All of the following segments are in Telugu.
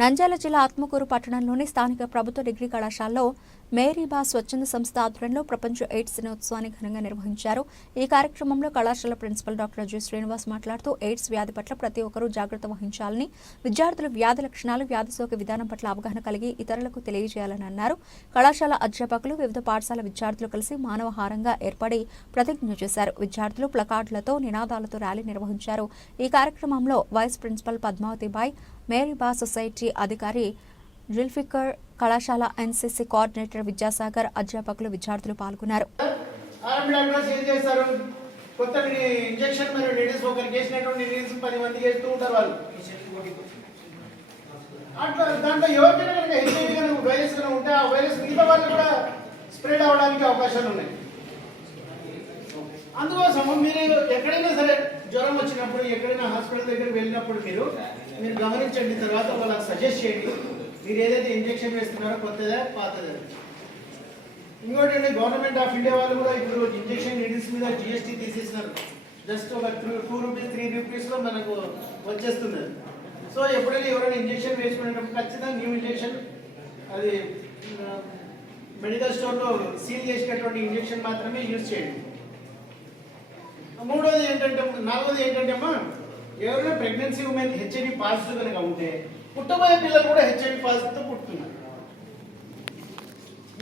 నంద్యాల జిల్లా ఆత్మకూరు పట్టణంలోని స్థానిక ప్రభుత్వ డిగ్రీ కళాశాలలో మేరీబా స్వచ్ఛంద సంస్థ ఆధ్వర్యంలో ప్రపంచ ఎయిడ్స్ దినోత్సవాన్ని ఘనంగా నిర్వహించారు. ఈ కార్యక్రమంలో కళాశాల ప్రిన్సిపల్ డాక్టర్ జి శ్రీనివాస్ మాట్లాడుతూ ఎయిడ్స్ వ్యాధి పట్ల ప్రతి ఒక్కరూ జాగ్రత్త వహించాలని, విద్యార్థులు వ్యాధి లక్షణాలు, వ్యాధి సోకే విధానం పట్ల అవగాహన కలిగి ఇతరులకు తెలియజేయాలని అన్నారు. కళాశాల అధ్యాపకులు, వివిధ పాఠశాల విద్యార్థులు కలిసి మానవహారంగా ఏర్పడి ప్రతిజ్ఞ చేశారు. విద్యార్థులు ప్లకార్డులతో, నినాదాలతో ర్యాలీ నిర్వహించారు. ఈ కార్యక్రమంలో వైస్ ప్రిన్సిపల్ పద్మావతిబాయ్, మేరీబా సొసైటీ అధికారి జుల్ఫికర్, కళాశాల ఎన్సీసీ కోఆర్డినేటర్ విద్యాసాగర్, అధ్యాపకులు, విద్యార్థులు పాల్గొన్నారు. అందుకోసం మీరు ఎక్కడైనా సరే జ్వరం వచ్చినప్పుడు, ఎక్కడైనా హాస్పిటల్ దగ్గరికి వెళ్ళినప్పుడు మీరు గమనించండి. తర్వాత వాళ్ళకి సజెస్ట్ చేయండి, మీరు ఏదైతే ఇంజెక్షన్ వేస్తున్నారో కొత్తదా పాతదా. ఇంకోటి అండి, గవర్నమెంట్ ఆఫ్ ఇండియా వాళ్ళు కూడా ఇప్పుడు ఇంజెక్షన్ నీడిల్స్ మీద జిఎస్టీ తీసేసినారు. జస్ట్ ఒక 2 రూపీస్ 3 రూపీస్లో మనకు వచ్చేస్తున్నది. సో ఎప్పుడైనా ఎవరైనా ఇంజెక్షన్ వేసుకునేటప్పుడు ఖచ్చితంగా న్యూ ఇంజెక్షన్, అది మెడికల్ స్టోర్లో సీల్ చేసినటువంటి ఇంజెక్షన్ మాత్రమే యూజ్ చేయండి. నాలుగోది ఏంటంటే అమ్మా, ఎవరైనా ప్రెగ్నెన్సీ ఉమెన్ హెచ్ఐవి పాజిటివ్ కనుక ఉంటే పుట్టబోయే పిల్లలు కూడా హెచ్ఐవి పాజిటివ్తో పుట్టుతున్నారు.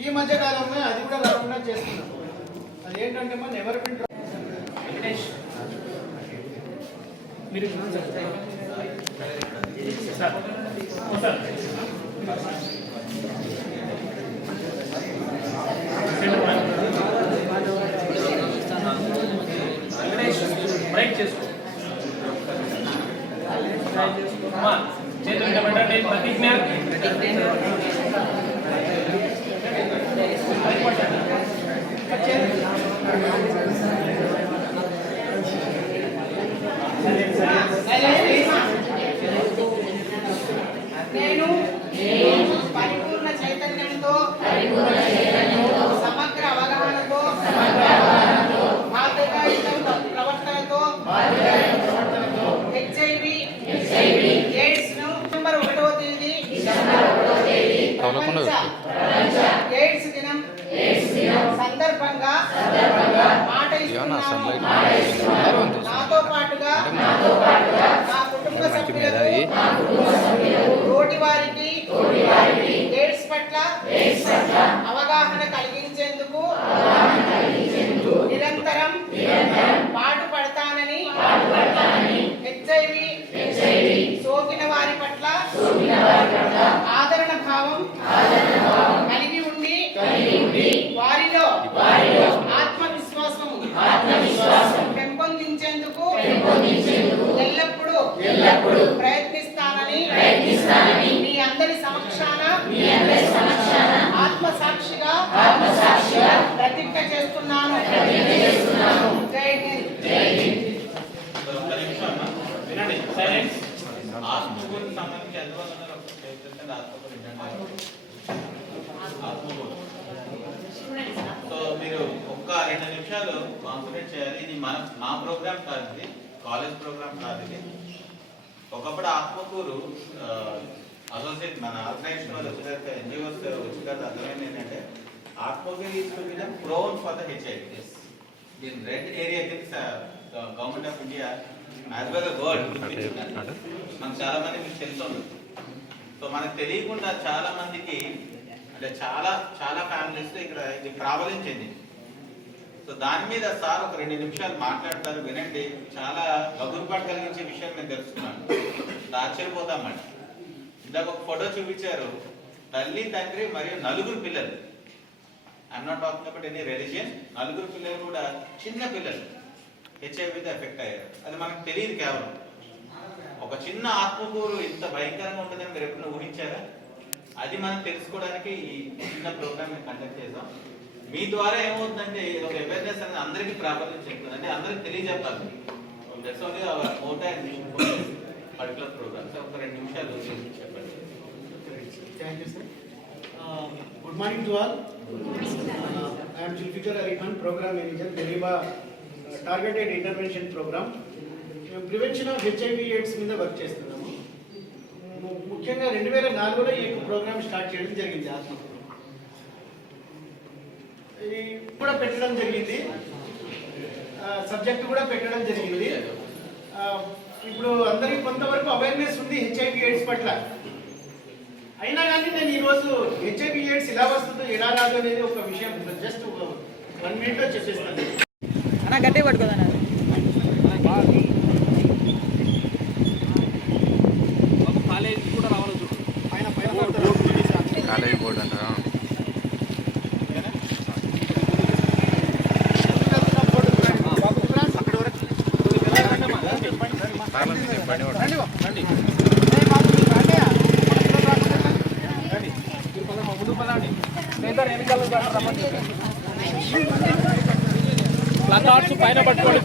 ఈ మధ్య కాలంలో అది కూడా రాకుండా చేస్తున్నారు. అది ఏంటంటే అమ్మా, నెవర్ బిన్ నేను పరిపూర్ణ చైతన్యంతో సమగ్ర అవగాహనతో బాధ్యతాయుత ప్రవర్తనతో హెచ్ఐవి ఎయిడ్స్ ను డిసెంబర్ 1వ తేదీ ప్రపంచ ఎయిడ్స్ దినం సందర్భంగా మాట ఇస్తున్నాను. నాతో పాటుగా నా కుటుంబ సభ్యులకు, తోటి వారికి ఎయిడ్స్ పట్ల అవగాహన కలిగించేందుకు నిరంతరం పాటుపడతానని, హెచ్ఐవి సోకిన వారి పట్ల ఆదరణ భావం కలిగి ఉండి వారిలో ఆత్మవిశ్వాసం పెంపొందించేందుకు ఎల్లప్పుడూ ప్రయత్నిస్తానని మీ అందరి సమక్షాన ఆత్మసాక్షిగా ప్రతిజ్ఞ చేస్తున్నాను. జై హింద్. సో మీరు ఒక్క 2 నిమిషాలు కాన్సన్ట్రేట్ చేయాలి. ఇది మా ప్రోగ్రామ్ కాదు, ఇది కాలేజ్ ప్రోగ్రామ్ కాదు. ఇది ఒకప్పుడు ఆత్మకూరు అసోసియేట్ మన ఆర్గనైజేషన్ వాళ్ళు వచ్చేసరికి ఎన్జిఓస్ వచ్చేసరికి అర్థమైంది ఏంటంటే Atmakur is to become prone for the HIV. దీని రెడ్ ఏరియా కింద government of India as well world మనకు చాలా మంది మీకు తెలుసు. సో మనకు తెలియకుండా చాలా మందికి, అంటే చాలా ఫ్యామిలీస్ ఇక్కడ ఇది ప్రాబలించింది. సో దాని మీద సార్ ఒక 2 నిమిషాలు మాట్లాడతారు, వినండి. చాలా గగురుపాటు కలిగించే విషయం నేను తెలుసుకున్నాను. ఆశ్చర్యపోతామండి. ఇందాక ఒక ఫోటో చూపించారు, తల్లి, తండ్రి మరియు 4 పిల్లలు. I'm not talking about any religion. 4 పిల్లలు కూడా చిన్న పిల్లలు హెచ్ఐవితో ఎఫెక్ట్ అయ్యారు. అది మనకు తెలియదు. కేవలం ఒక చిన్న ఆత్మకూరు ఇంత భయంకరంగా ఉంటుందని మీరు ఎప్పుడు ఊహించారా? అది మనం తెలుసుకోవడానికి ఈ చిన్న ప్రోగ్రామ్ మేము కండక్ట్ చేసాం. మీ ద్వారా ఏమవుతుందంటే ఒక అవేర్నెస్ అనేది అందరికీ ప్రాబల్యం చెప్తుంది, అంటే అందరికి తెలియజెప్పాలి. That's only our motto and mission for this particular programme. Sir ఒక 2 నిమిషాలు చెప్పండి. Thank you sir. Good morning to all. I am Zulfikar Ali Khan, programme manager, Meriba targeted intervention programme. Prevention of HIV AIDS మీద వర్క్ చేస్తున్నాము. ముఖ్యంగా 2004లో ఈ ప్రోగ్రామ్ స్టార్ట్ చేయడం జరిగింది. ఆత్మకూరు ఇది కూడా పెట్టడం జరిగింది, సబ్జెక్ట్ కూడా పెట్టడం జరిగింది. ఇప్పుడు అందరికీ కొంతవరకు అవేర్నెస్ ఉంది హెచ్ఐవి ఎయిడ్స్ పట్ల. అయినా కానీ నేను ఈరోజు హెచ్ఐవి ఎయిడ్స్ ఇలా వస్తుందో ఎలా రాదు అనేది ఒక విషయం జస్ట్ 1 minute లో చెప్పేస్తాను. అన్న గట్టి పట్టుకోదన్న కాలేజీ కూడా రావాలి చూడు, కాలేజీ బోర్డు అంటారా? ప్లకార్డ్స్ పైన పట్టుకోండి,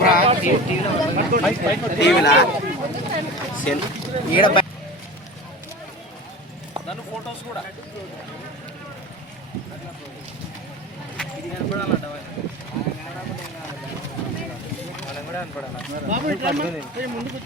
నన్ను ఫోటోస్ కూడా బాబు ఇట్లా ముందుకు